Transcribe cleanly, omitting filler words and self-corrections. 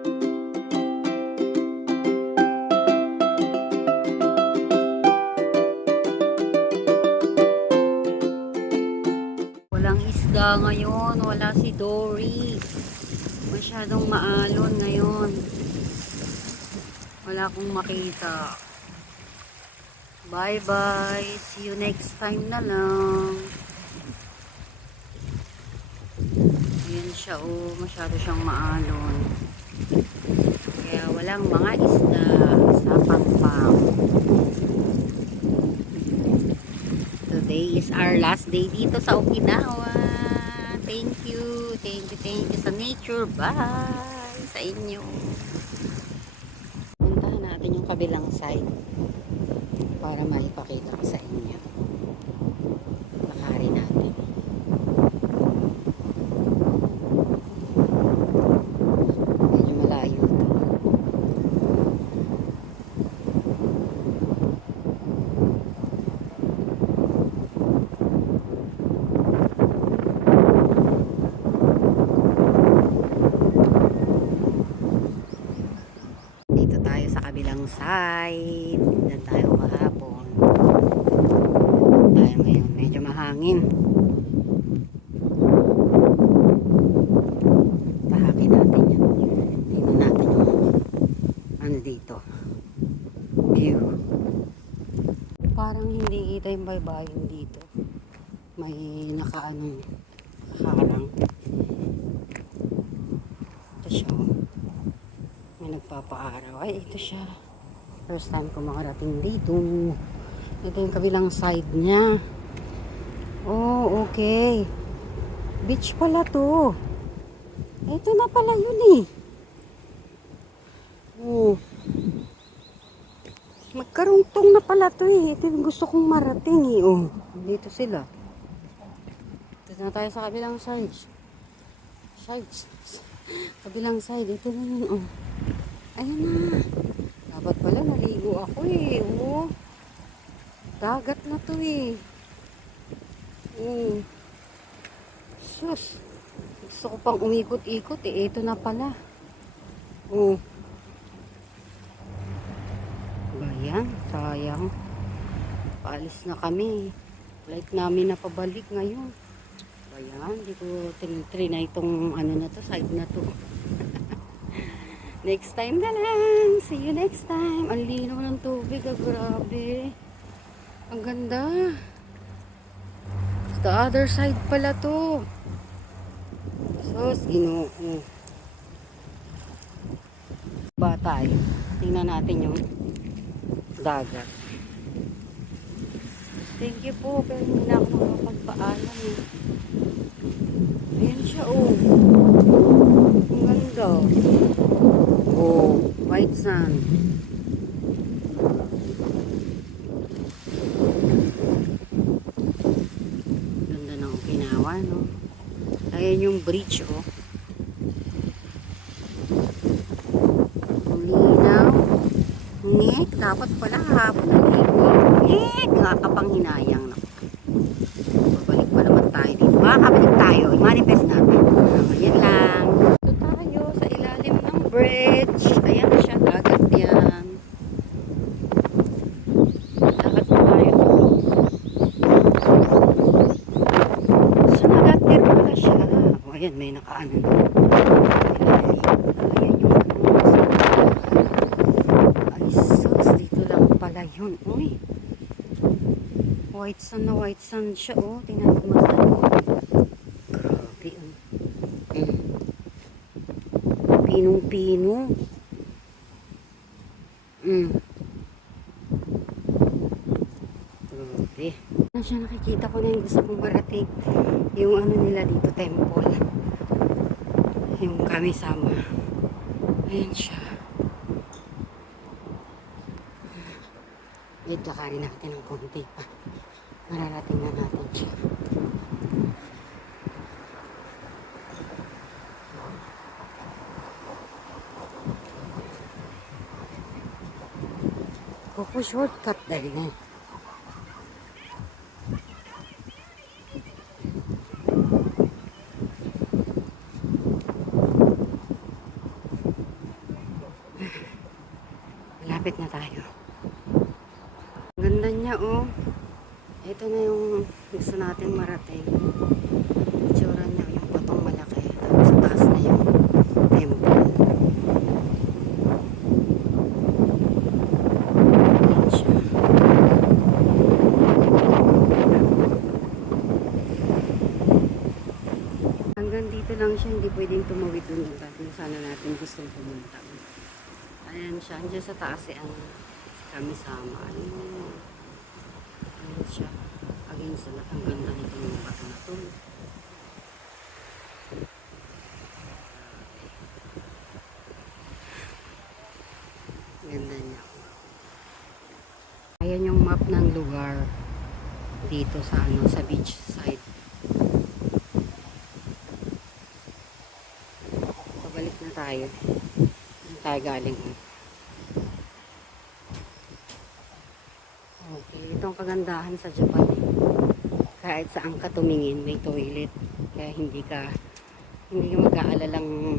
Walang isda ngayon, wala si Dory. Masyadong maalon ngayon. Wala akong makita. Bye bye. See you next time na lang. Ayan siya, oh. Masyado siyang maalon. Kaya walang mga isda sa Pangpang. Today is our last day dito sa Okinawa. Thank you. Thank you sa nature. Bye sa inyo. Puntahan natin yung kabilang side para maipakita ko sa inyo. Lakari natin. Medyo malayo to. Dito tayo sa kabilang side. Doon tayo kahapon. Doon tayo ngayon. Medyo mahangin. Tahakin natin yan. Tingnan natin yung ano dito. View. Parang hindi kita yung baybayin dito. May nakaanong harang. Ito siya. May nagpapaaraw. Ay, ito siya. First time ko makarating dito. Ito yung kabilang side niya. Oh, okay. Beach pala to. Ito na pala yun eh. Oh. Magkarungtong na pala to eh. Ito yung gusto kong marating eh. Oh, dito sila. Dito na tayo sa kabilang side. Kabilang side. Ito na yun oh. Ayan na. Dapat pala naligo ako eh. Oh. Dagat na to eh. Sus. Gusto ko pang umikot-ikot eh. Ito na pala. Oh. Bayan. Sayang. Paalis na kami. Flight namin na pabalik ngayon. Bayan. Hindi ko tinitry itong ano na to. Side na to. Next time na lang. See you next time. Ang linaw ng tubig. Ah, grabe. Ang ganda. The other side pala to. Sus, ginoo. Ba tayo? Tingnan natin yung dagat. Thank you po. Pero hindi na ako makapagpaalam eh. Ayan siya oh. Ang ganda. Oh, white sand. Ganda ng Okinawa, no? Ayan yung bridge, oh. Ang linaw. Ngek, dapat pala hapon naligo. Ngek, nakakapanghinayang na. Babalik pa naman tayo dito. Makakabalik tayo. I-manifest natin. Ayan lang. Ito tayo sa ilalim ng bridge. Ayan siya, dagat yan. Dagat tayo. So, nagatir pala siya. O, ayan, may nakaano na. Ayan yung ay, sus, dito lang pala yun. Uy. White sand siya, oh. Tingnan ko masano. Grabe, oh. Pinong-pino. Grabe. Ano siya, nakikita ko na yung gusto kong marating. Yung ano nila dito, temple. Yung Kami-sama. Ayan siya. Wait, lakarin natin ng konti pa. Mararating na natin siya. Kuko shortcut dahil na. Lapit na tayo. Ang ganda niya, oh. Ito na yung gusto natin marating. Itsura niya, yung patong malaki. Tapos sa taas na yung temple. Ayan siya. Hanggang dito lang siya, hindi pwedeng tumawid dun iba. Kung sana natin gustong pumunta. Ayan siya, andyan sa taas si ano, si Kami-sama. Ayan siya. Against sa ang ganda nito yung bato na to. Ganda niya. Ayan yung map ng lugar dito sa ano, sa beach side. Pabalik na tayo. Saan tayo galing? Okay, itong kagandahan sa Japan eh. Kahit saan ka tumingin, may toilet. Kaya hindi ka mag-aalalang